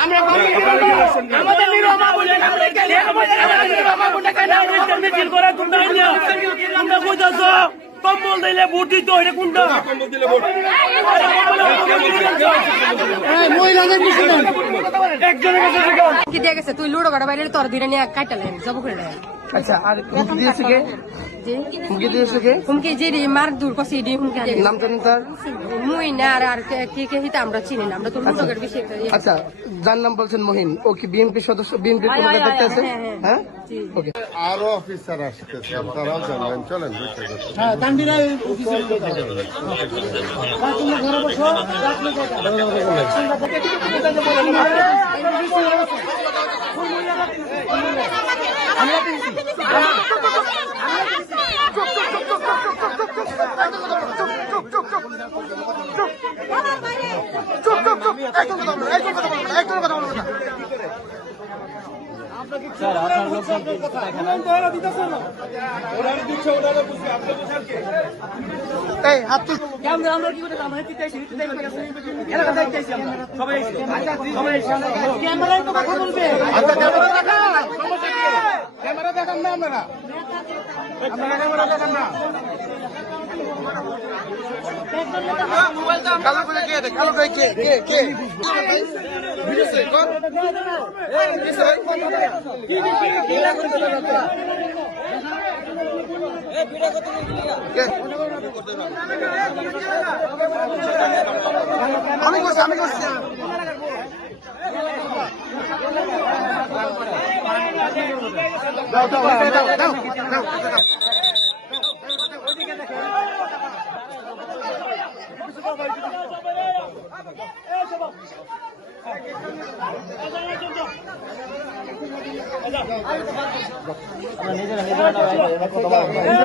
আমরা কম্বল দিলে ভোট দিত কোনটা কি দিয়ে গেছে তুই লুডো কাটা বাইরে তোর দুইটা নিয়ে কাটালেন জব করে দেয়। আচ্ছা আর হুমকি দিয়েছে কে? হুমকি দিয়েছে কে? হুমকি যে মার দূর কষি দি হুমকি নাম জানেন তার? মুই না আর কে কে হিতা আমরা চিনি না, আমরা তো লুডো কাটার বিষয়। আচ্ছা যার নাম বলছেন মহিন, ও কি বিএনপি সদস্য? বিএনপি কোনো দায়িত্বে আছে? হ্যাঁ ওকে। আরো অফিসার আসতেছে, তারাও জানবেন। চলেন ক্যামেরা দেখান না, আপনারা ক্যামেরা দেখান না। কালো করে কে দেখ, কালো করে কে কে কে ভিডিও সে কর আমি করছি দাও দাও দাও দাও দাও।